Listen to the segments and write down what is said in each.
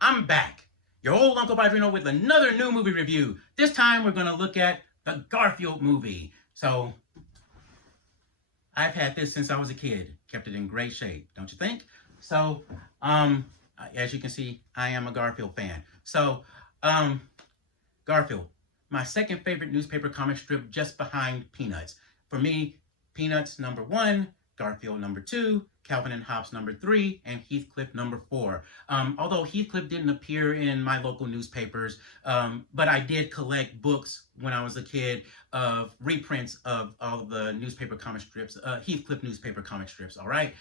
I'm back, your old Uncle Padrino with another new movie review. This time we're going to look at the Garfield movie. So, I've had this since I was a kid. Kept it in great shape, don't you think? So, as you can see, I am a Garfield fan. So, um, Garfield, my second favorite newspaper comic strip just behind Peanuts. For me, Peanuts number one, Garfield number two, Calvin and Hobbes number three, and Heathcliff number four. Although Heathcliff didn't appear in my local newspapers, but I did collect books when I was a kid of reprints of all of the newspaper comic strips, Heathcliff newspaper comic strips, all right?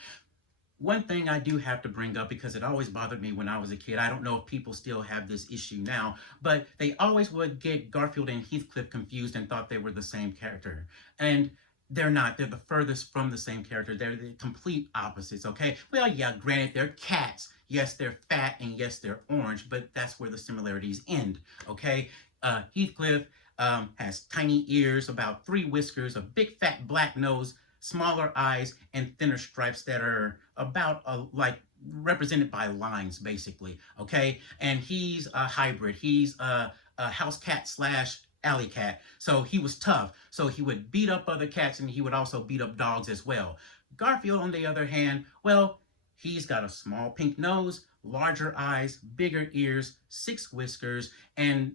One thing I do have to bring up, because it always bothered me when I was a kid, I don't know if people still have this issue now, but they always would get Garfield and Heathcliff confused and thought they were the same character. And they're not. They're the furthest from the same character. They're the complete opposites, okay? Well, yeah, granted, they're cats. Yes, they're fat, and yes, they're orange, but that's where the similarities end, okay? Heathcliff has tiny ears, about 3 whiskers, a big fat black nose, smaller eyes, and thinner stripes that are about like represented by lines, basically, okay? And he's a hybrid. He's a house cat slash alley cat. So he was tough. So he would beat up other cats, and he would also beat up dogs as well. Garfield, on the other hand, well, he's got a small pink nose, larger eyes, bigger ears, 6 whiskers, and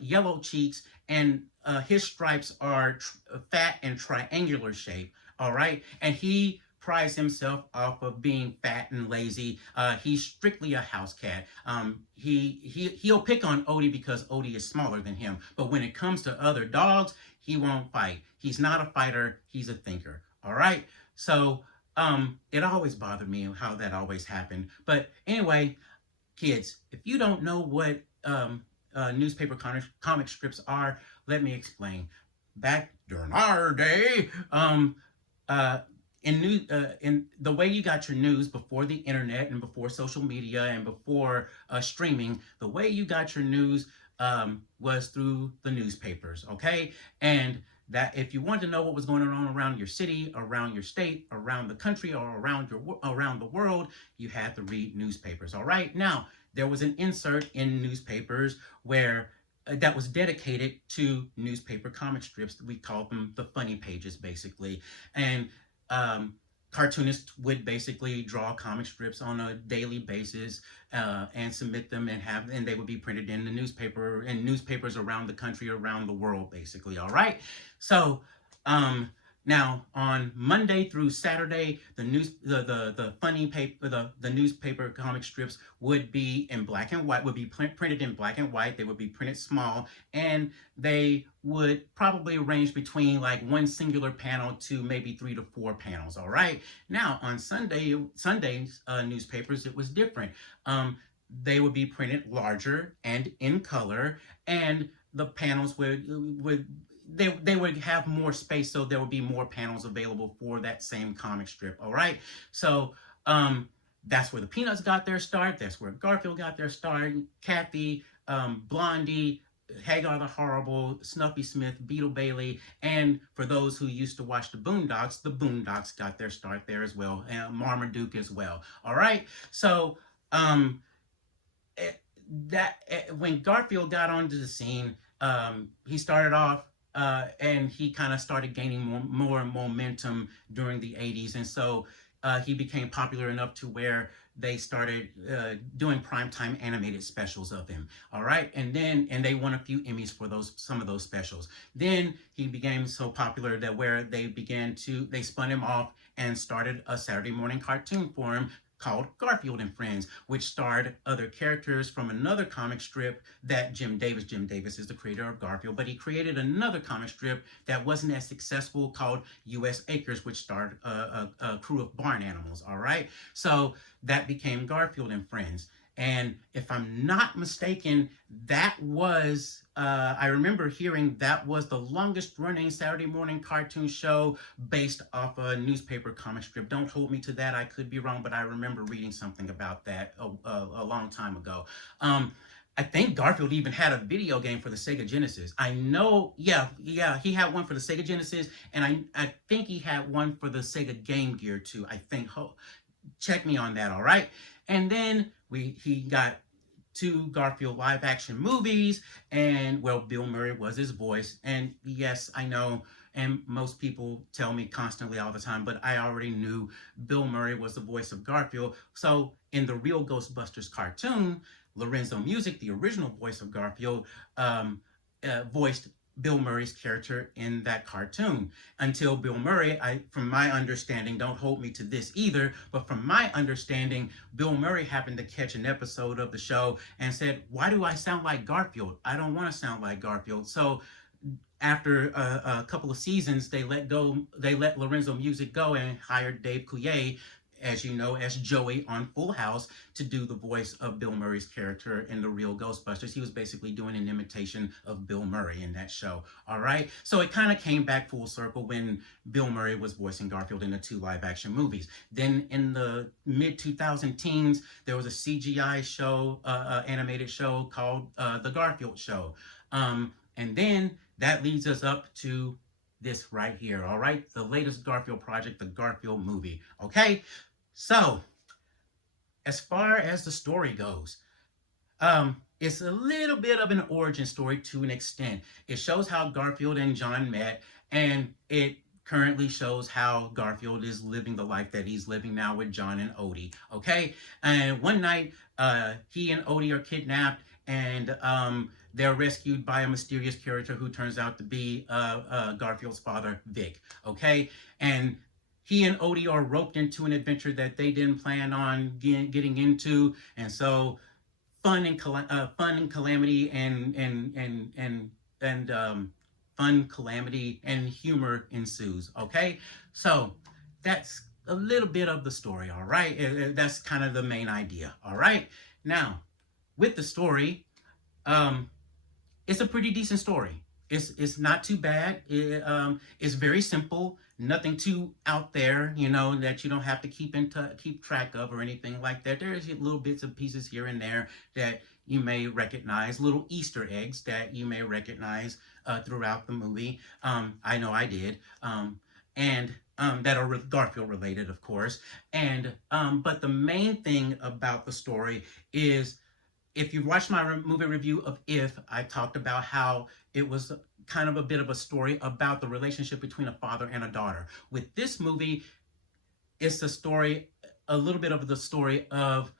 yellow cheeks, and his stripes are fat and triangular shape, all right? And he prides himself off of being fat and lazy. He's strictly a house cat. He'll pick on Odie because Odie is smaller than him, but when it comes to other dogs, he won't fight. He's not a fighter, he's a thinker, all right? So, it always bothered me how that always happened. But anyway, kids, if you don't know what newspaper comic strips are, let me explain. Back during our day, in the way you got your news before the internet and before social media and before streaming, the way you got your news was through the newspapers, okay? And that if you wanted to know what was going on around your city, around your state, around the country, or around the world, you had to read newspapers. All right. Now there was an insert in newspapers where that was dedicated to newspaper comic strips. We called them the funny pages, basically, and cartoonists would basically draw comic strips on a daily basis and submit them and they would be printed in the newspaper in newspapers around the country, around the world, basically. All right. So now on Monday through Saturday, the funny paper, the newspaper comic strips would be in black and white, would be printed in black and white. They would be printed small, and they would probably range between like one singular panel to maybe 3 to 4 panels. All right. Now on Sunday's newspapers, it was different. They would be printed larger and in color, and the panels would they would have more space, so there would be more panels available for that same comic strip. All right. So that's where the Peanuts got their start. That's where Garfield got their start. Kathy, Blondie, Hagar the Horrible, Snuffy Smith, Beetle Bailey, and for those who used to watch the Boondocks got their start there as well, and Marmaduke as well. All right. So when Garfield got onto the scene, he started off and he kind of started gaining more momentum during the 80s. And so he became popular enough to where they started doing primetime animated specials of him. All right. And they won a few Emmys for some of those specials. Then he became so popular that where they spun him off and started a Saturday morning cartoon for him called Garfield and Friends, which starred other characters from another comic strip that Jim Davis is the creator of Garfield, but he created another comic strip that wasn't as successful called U.S. Acres, which starred a crew of barn animals, all right? So that became Garfield and Friends. And if I'm not mistaken, that was, I remember hearing that was the longest running Saturday morning cartoon show based off a newspaper comic strip. Don't hold me to that. I could be wrong, but I remember reading something about that a long time ago. I think Garfield even had a video game for the Sega Genesis. I know, yeah, he had one for the Sega Genesis, and I think he had one for the Sega Game Gear too. I think, check me on that, all right? And then he got two Garfield live action movies, and well, Bill Murray was his voice. And yes, I know, and most people tell me constantly all the time, but I already knew Bill Murray was the voice of Garfield. So in the real Ghostbusters cartoon, Lorenzo Music, the original voice of Garfield, voiced Bill Murray's character in that cartoon. Until Bill Murray, from my understanding, don't hold me to this either, but from my understanding, Bill Murray happened to catch an episode of the show and said, "Why do I sound like Garfield? I don't want to sound like Garfield." So after a couple of seasons, they let Lorenzo Music go and hired Dave Coulier, as you know, as Joey on Full House, to do the voice of Bill Murray's character in the real Ghostbusters. He was basically doing an imitation of Bill Murray in that show. All right, so it kind of came back full circle when Bill Murray was voicing Garfield in the two live action movies. Then in the mid 2000 teens, there was a CGI show, animated show called The Garfield Show. And then that leads us up to this right here, all right? The latest Garfield project, the Garfield movie, okay? So, as far as the story goes, it's a little bit of an origin story to an extent. It shows how Garfield and John met, and it currently shows how Garfield is living the life that he's living now with John and Odie, okay? And one night, he and Odie are kidnapped, and they're rescued by a mysterious character who turns out to be Garfield's father, Vic, okay? And he and Odie are roped into an adventure that they didn't plan on getting into, and so fun and calamity fun calamity and humor ensues, okay? So that's a little bit of the story, all right? That's kind of the main idea, all right? Now, with the story, it's a pretty decent story. It's not too bad. It's very simple. Nothing too out there, you know, that you don't have to keep track of or anything like that. There's little bits and pieces here and there that you may recognize, little Easter eggs that you may recognize throughout the movie. I know I did. And that are Garfield related, of course. And but the main thing about the story is, if you watched my movie review of If, I talked about how it was kind of a bit of a story about the relationship between a father and a daughter. With this movie, it's a story, a little bit of the story of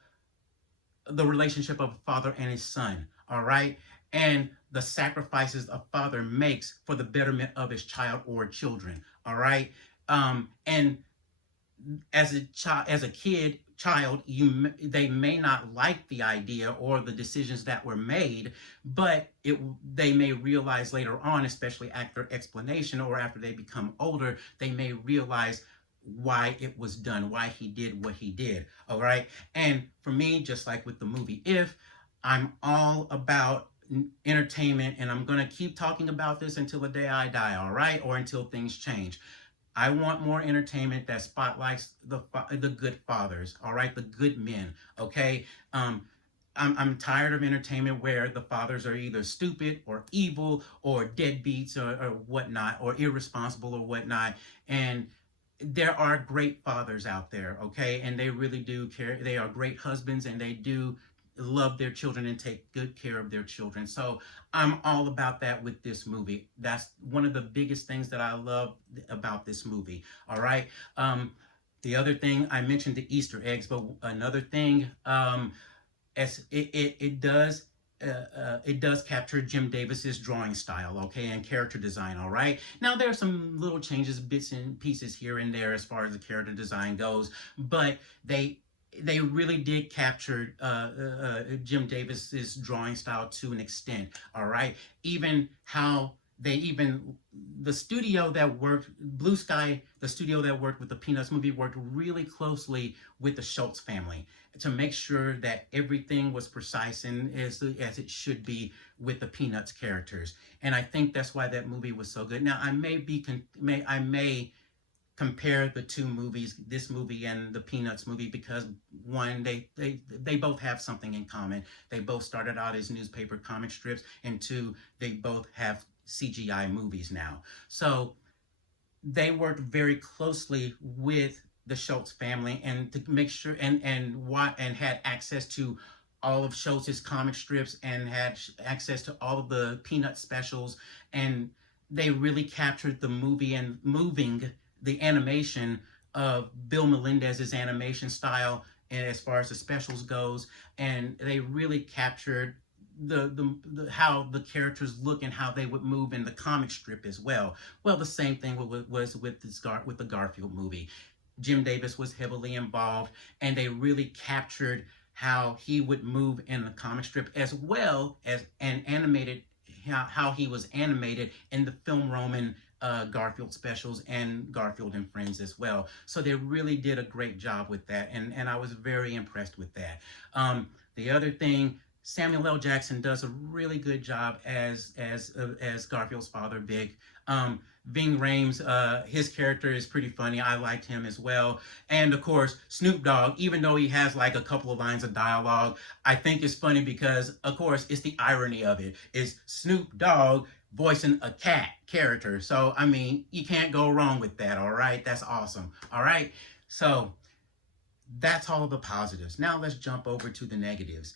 the relationship of a father and his son, all right? And the sacrifices a father makes for the betterment of his child or children, all right? And as a child, they may not like the idea or the decisions that were made, but they may realize later on, especially after explanation or after they become older, they may realize why it was done, why he did what he did, all right? And for me, just like with the movie If, I'm all about entertainment, and I'm going to keep talking about this until the day I die, all right? Or until things change. I want more entertainment that spotlights the good fathers, all right, the good men, okay? I'm tired of entertainment where the fathers are either stupid or evil or deadbeats or whatnot, or irresponsible or whatnot. And there are great fathers out there, okay? And they really do care. They are great husbands, and they do love their children and take good care of their children. So I'm all about that with this movie. That's one of the biggest things that I love about this movie, all right? The other thing, I mentioned the Easter eggs, but another thing, as it does capture Jim Davis's drawing style, okay, and character design, all right? Now, there are some little changes, bits and pieces here and there as far as the character design goes, but they really did capture Jim Davis's drawing style to an extent, all right? Even how the studio that worked, Blue Sky, the studio that worked with the Peanuts movie, worked really closely with the Schultz family to make sure that everything was precise and as it should be with the Peanuts characters. And I think that's why that movie was so good. Now, I may compare the two movies, this movie and the Peanuts movie, because one, they both have something in common. They both started out as newspaper comic strips, and two, they both have CGI movies now. So they worked very closely with the Schultz family and to make sure and had access to all of Schultz's comic strips and had access to all of the Peanut specials, and they really captured the movie and moving the animation of Bill Melendez's animation style as far as the specials goes, and they really captured the how the characters look and how they would move in the comic strip as well. Well, the same thing was with the Garfield movie. Jim Davis was heavily involved, and they really captured how he would move in the comic strip as well as an animated how he was animated in the film Roman Garfield specials and Garfield and Friends as well. So they really did a great job with that, and I was very impressed with that. The other thing, Samuel L. Jackson does a really good job as Garfield's father, Vic. Ving Rhames, his character is pretty funny. I liked him as well. And of course, Snoop Dogg, even though he has like a couple of lines of dialogue, I think it's funny because, of course, it's the irony of it. Is Snoop Dogg voicing a cat character. So, I mean, you can't go wrong with that, all right? That's awesome, all right? So, that's all of the positives. Now let's jump over to the negatives.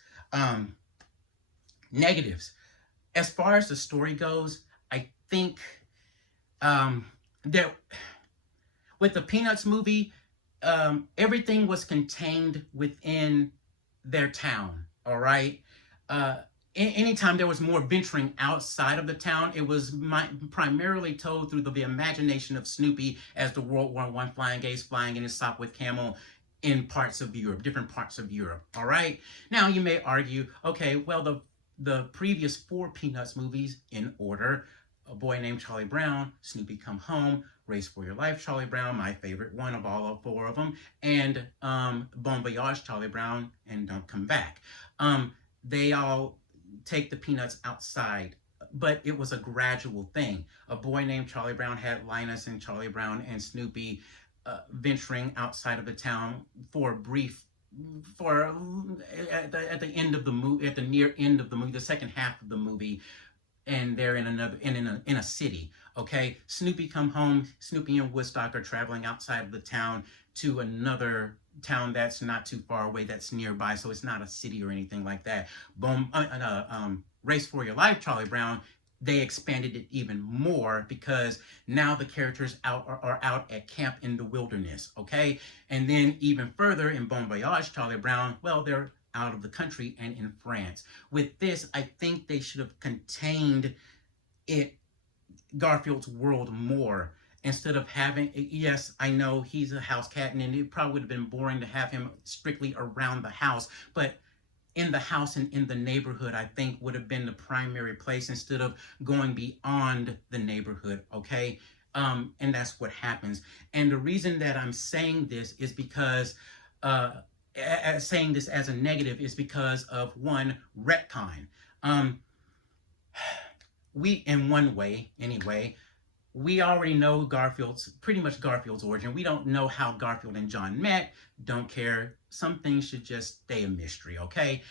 Negatives. As far as the story goes, I think that with the Peanuts movie, everything was contained within their town, all right? Anytime there was more venturing outside of the town, it was primarily told through the imagination of Snoopy as the World War I flying ace flying in his Sopwith Camel in parts of Europe, different parts of Europe, all right? Now, you may argue, okay, well, the previous 4 Peanuts movies in order, A Boy Named Charlie Brown, Snoopy Come Home, Race for Your Life, Charlie Brown, my favorite one of all 4 of them, and Bon Voyage, Charlie Brown, and Don't Come Back. They all take the Peanuts outside, but it was a gradual thing. A Boy Named Charlie Brown had Linus and Charlie Brown and Snoopy venturing outside of the town for a brief at the end of the movie, at the near end of the movie, the second half of the movie, and they're in a city. Okay, Snoopy Come Home. Snoopy and Woodstock are traveling outside of the town to another town that's not too far away, that's nearby, so it's not a city or anything like that. Race for Your Life, Charlie Brown, they expanded it even more because now the characters are out at camp in the wilderness, okay? And then even further in Bon Voyage, Charlie Brown, well, they're out of the country and in France. With this, I think they should have contained Garfield's world more instead of having, yes, I know he's a house cat and it probably would have been boring to have him strictly around the house, but in the house and in the neighborhood, I think would have been the primary place instead of going beyond the neighborhood, okay? And that's what happens. And the reason that I'm saying this is because, saying this as a negative is because of one, retcon. We, in one way, anyway, we already know pretty much Garfield's origin. We don't know how Garfield and John met. Don't care. Some things should just stay a mystery, okay?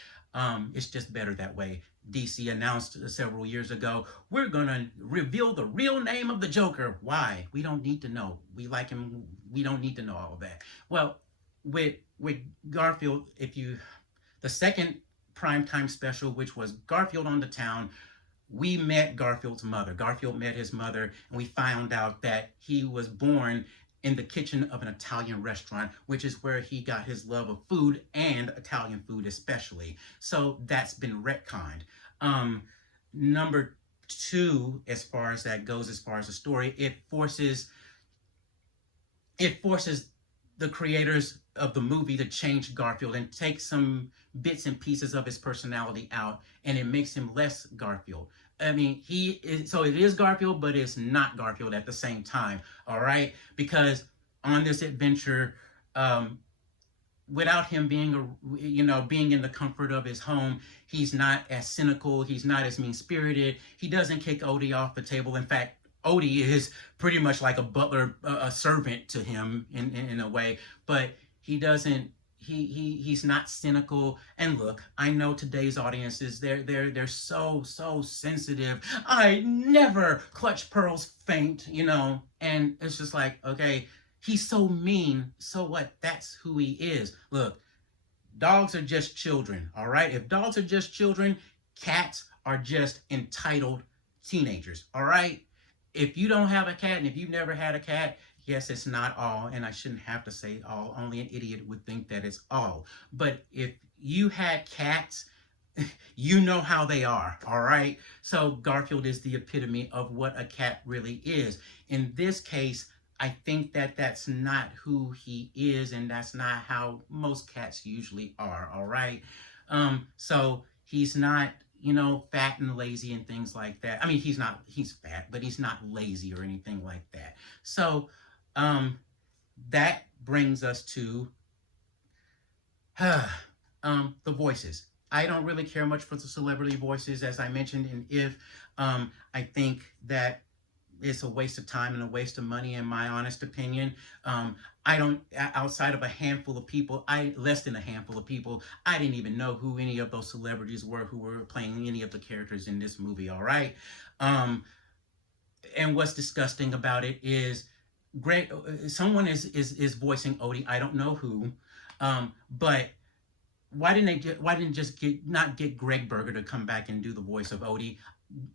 It's just better that way. DC announced several years ago, we're gonna reveal the real name of the Joker. Why? We don't need to know. We like him. We don't need to know all of that. Well, with Garfield, the second primetime special, which was Garfield on the Town, we met Garfield's mother. Garfield met his mother, and we found out that he was born in the kitchen of an Italian restaurant, which is where he got his love of food and Italian food especially. So that's been retconned. Number 2, as far as that goes, as far as the story, it forces the creators of the movie to change Garfield and take some bits and pieces of his personality out, and it makes him less Garfield. I mean, so it is Garfield, but it's not Garfield at the same time, all right? Because on this adventure, without him being being in the comfort of his home, he's not as cynical, he's not as mean-spirited, he doesn't kick Odie off the table. In fact, Odie is pretty much like a butler, a servant to him in a way, but he doesn't. He's not cynical. And look, I know today's audiences, they're so sensitive. I never clutch pearls faint, and it's just like, okay, he's so mean. So what? That's who he is. Look, Dogs are just children, all right? If dogs are just children, cats are just entitled teenagers, all right? If you don't have a cat and if you've never had a cat, yes, it's not all, and I shouldn't have to say all. Only an idiot would think that it's all. But if you had cats, you know how they are, all right? So Garfield is the epitome of what a cat really is. In this case, I think that that's not who he is, and that's not how most cats usually are, all right? So he's not, fat and lazy and things like that. I mean, he's fat, but he's not lazy or anything like that. So that brings us to the voices. I don't really care much for the celebrity voices, as I mentioned, and if I think that it's a waste of time and a waste of money, in my honest opinion. I don't, outside of a handful of people, less than a handful of people, I didn't even know who any of those celebrities were who were playing any of the characters in this movie, all right? And what's disgusting about it is someone is voicing Odie. I don't know who, but why didn't just not get Greg Berger to come back and do the voice of Odie?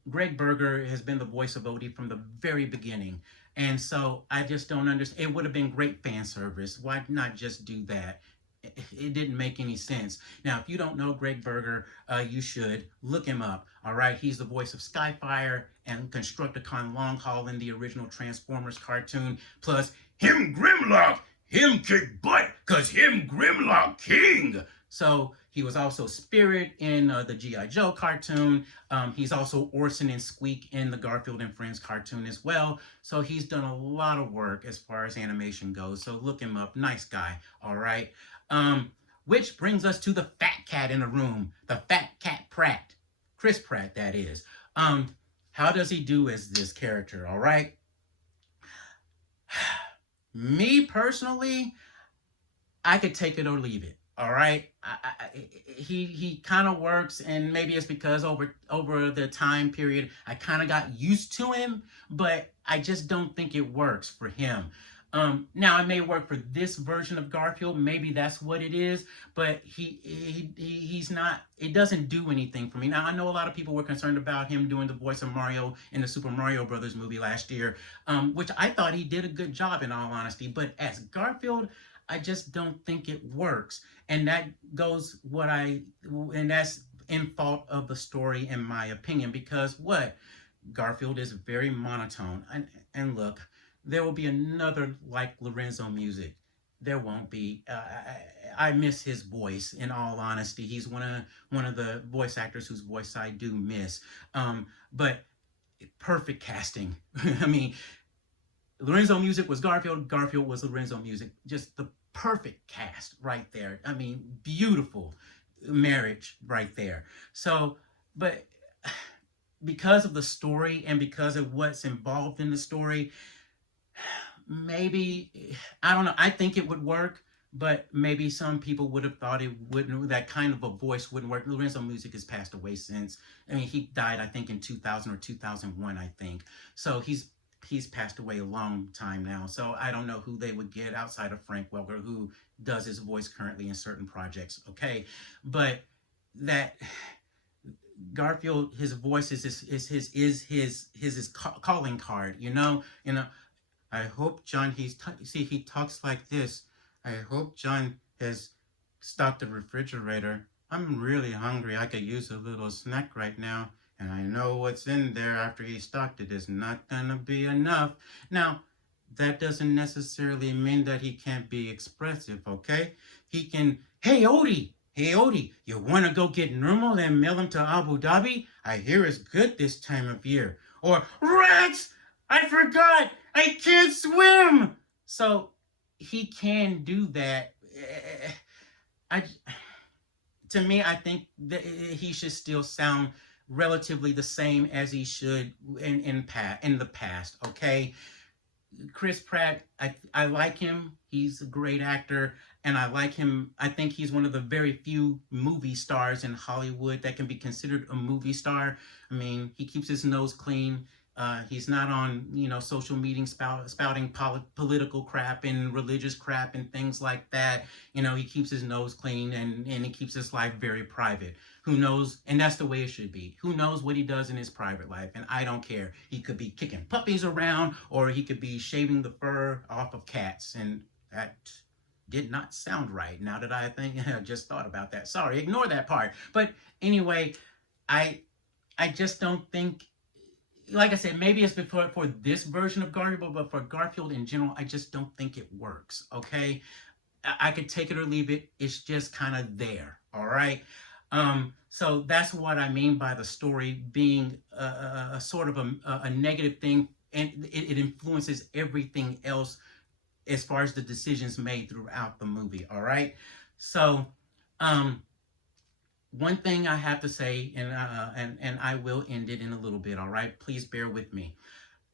Greg Berger has been the voice of Odie from the very beginning, and so I just don't understand. It would have been great fan service. Why not just do that? It didn't make any sense. Now, if you don't know Greg Berger, you should look him up. All right, he's the voice of Skyfire and Constructicon Long Haul in the original Transformers cartoon. Plus, him Grimlock, him kick butt, cause him Grimlock King. So he was also Spirit in the G.I. Joe cartoon. He's also Orson and Squeak in the Garfield and Friends cartoon as well. So he's done a lot of work as far as animation goes. So look him up. Nice guy. All right. Which brings us to the fat cat in the room. The fat cat Pratt. Chris Pratt, that is. How does he do as this character? All right. Me personally, I could take it or leave it. All right, he kind of works, and maybe it's because over the time period I kind of got used to him, but I just don't think it works for him. Now it may work for this version of Garfield, maybe that's what it is, but he's not. It doesn't do anything for me. Now I know a lot of people were concerned about him doing the voice of Mario in the Super Mario Brothers movie last year, which I thought he did a good job in all honesty. But as Garfield, I just don't think it works. And that goes and that's in fault of the story, in my opinion, because Garfield is very monotone. And look, there will be another like Lorenzo Music. There won't be. I miss his voice, in all honesty. He's one of the voice actors whose voice I do miss. But perfect casting. I mean, Lorenzo Music was Garfield. Garfield was Lorenzo Music. Just the perfect cast right there. I mean, beautiful marriage right there. So, but because of the story and because of what's involved in the story, maybe, I don't know, I think it would work, but maybe some people would have thought it wouldn't, that kind of a voice wouldn't work. Lorenzo Music has passed away since. I mean, he died, I think, in 2000 or 2001, I think. So he's passed away a long time now. So I don't know who they would get outside of Frank Welker, who does his voice currently in certain projects. Okay. But that Garfield, his voice is his calling card, I hope John, he talks like this. I hope John has stocked the refrigerator. I'm really hungry. I could use a little snack right now. And I know what's in there after he stocked it is not gonna be enough. Now, that doesn't necessarily mean that he can't be expressive, okay? He can, hey Odie, you wanna go get Nirmal and mail him to Abu Dhabi? I hear it's good this time of year. Or, rats! I forgot! I can't swim! So, he can do that. To me, I think that he should still sound relatively the same as he should in the past, okay? Chris Pratt, I like him. He's a great actor, and I like him. I think he's one of the very few movie stars in Hollywood that can be considered a movie star. I mean, he keeps his nose clean. He's not on, social media spouting political crap and religious crap and things like that. He keeps his nose clean and he keeps his life very private. Who knows? And that's the way it should be. Who knows what he does in his private life? And I don't care. He could be kicking puppies around, or he could be shaving the fur off of cats. And that did not sound right. Now that I just thought about that. Sorry, ignore that part. But anyway, I just don't think, like I said, maybe it's for this version of Garfield, but for Garfield in general, I just don't think it works, okay? I could take it or leave it. It's just kind of there, all right? So that's what I mean by the story being a sort of a negative thing, and it influences everything else as far as the decisions made throughout the movie, all right? So, one thing I have to say, and I will end it in a little bit, all right? Please bear with me.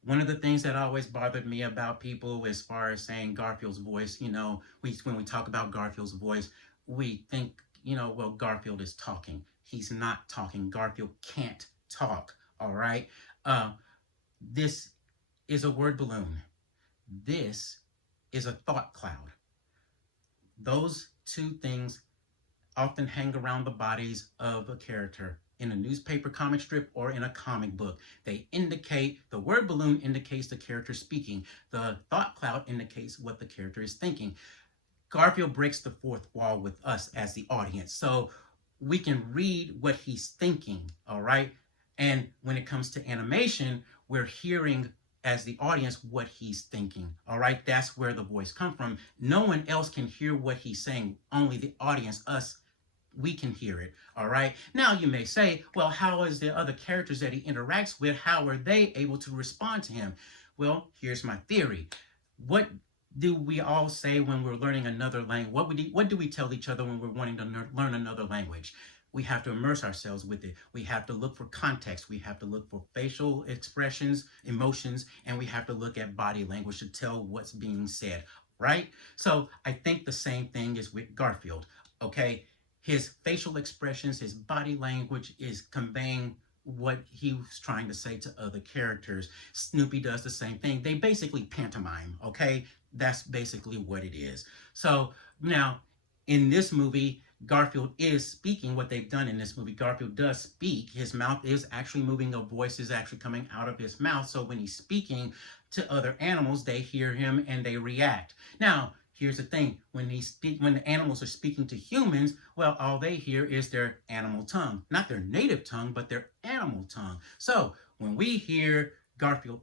One of the things that always bothered me about people as far as saying Garfield's voice, when we talk about Garfield's voice, we think, well, Garfield is talking. He's not talking. Garfield can't talk, all right? This is a word balloon. This is a thought cloud. Those two things often hang around the bodies of a character in a newspaper comic strip or in a comic book. They indicate, the word balloon indicates the character speaking. The thought cloud indicates what the character is thinking. Garfield breaks the fourth wall with us as the audience. So we can read what he's thinking, all right? And when it comes to animation, we're hearing as the audience what he's thinking, all right? That's where the voice comes from. No one else can hear what he's saying, only the audience, us, we can hear it, all right? Now you may say, well, how is the other characters that he interacts with, how are they able to respond to him? Well, here's my theory. What do we all say when we're learning another language? What do we tell each other when we're wanting to learn another language? We have to immerse ourselves with it. We have to look for context. We have to look for facial expressions, emotions, and we have to look at body language to tell what's being said, right? So I think the same thing is with Garfield, okay? His facial expressions, his body language is conveying what he was trying to say to other characters. Snoopy does the same thing. They basically pantomime, okay? That's basically what it is. So now, in this movie, Garfield is speaking. What they've done in this movie, Garfield does speak. His mouth is actually moving. A voice is actually coming out of his mouth. So when he's speaking to other animals, they hear him and they react. Now, here's the thing. When the animals are speaking to humans, well, all they hear is their animal tongue. Not their native tongue, but their animal tongue. So when we hear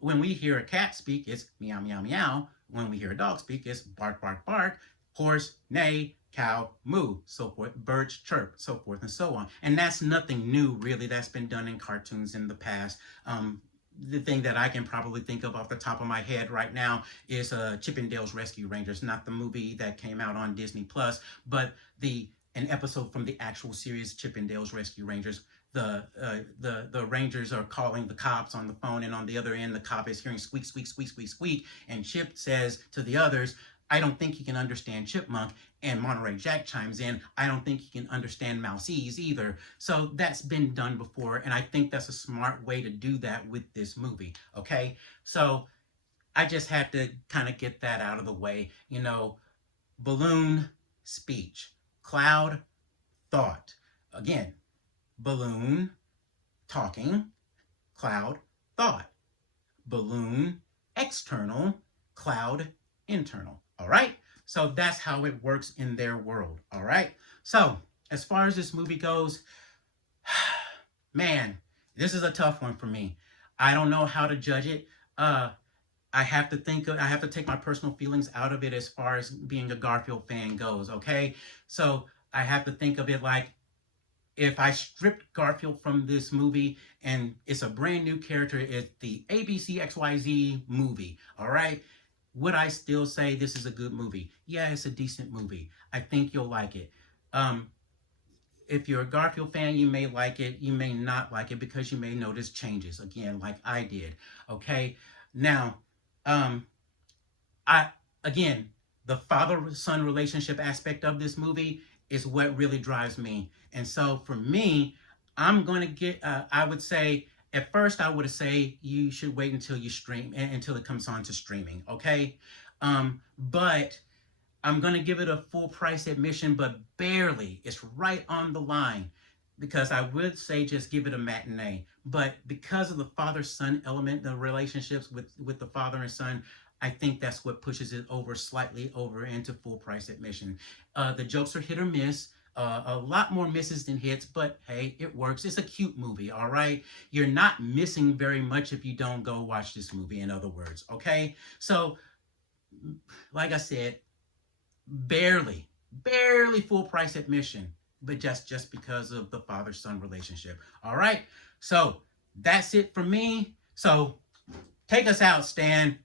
when we hear a cat speak, it's meow, meow, meow. When we hear a dog speak, it's bark, bark, bark, horse, neigh, cow, moo, so forth, birds chirp, so forth and so on. And that's nothing new, really. That's been done in cartoons in the past. The thing that I can probably think of off the top of my head right now is Chip 'n Dale's Rescue Rangers, not the movie that came out on Disney Plus, but an episode from the actual series Chip 'n Dale's Rescue Rangers. The Rangers are calling the cops on the phone, and on the other end, the cop is hearing squeak, squeak, squeak, squeak, squeak, and Chip says to the others, I don't think he can understand Chipmunk, and Monterey Jack chimes in, I don't think he can understand Mousie's either. So that's been done before, and I think that's a smart way to do that with this movie, okay? So I just had to kind of get that out of the way. Balloon, speech. Cloud, thought. Again, balloon, talking. Cloud, thought. Balloon, external. Cloud, internal. All right? So that's how it works in their world. All right? So as far as this movie goes, man, this is a tough one for me. I don't know how to judge it. I have to take my personal feelings out of it as far as being a Garfield fan goes, okay? So I have to think of it like, if I stripped Garfield from this movie and it's a brand new character, it's the ABCXYZ movie, all right? Would I still say this is a good movie? Yeah, it's a decent movie. I think you'll like it. If you're a Garfield fan, you may like it. You may not like it because you may notice changes, again, like I did, okay? Now, the father-son relationship aspect of this movie is what really drives me. And so for me, I'm going to get, I would say, At first, I would say you should wait until you stream, until it comes on to streaming, okay? But I'm going to give it a full price admission, but barely. It's right on the line because I would say just give it a matinee. But because of the father-son element, the relationships with the father and son, I think that's what pushes it over slightly over into full price admission. The jokes are hit or miss. A lot more misses than hits, but hey, it works. It's a cute movie, all right? You're not missing very much if you don't go watch this movie, in other words, okay? So, like I said, barely full price admission, but just because of the father-son relationship. All right, so that's it for me. So take us out, Stan.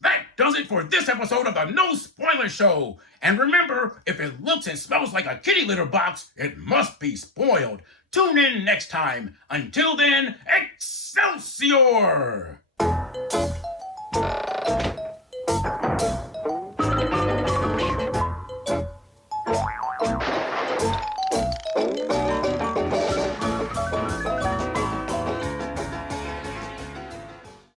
That does it for this episode of the No Spoiler Show. And remember, if it looks and smells like a kitty litter box, it must be spoiled. Tune in next time. Until then, Excelsior!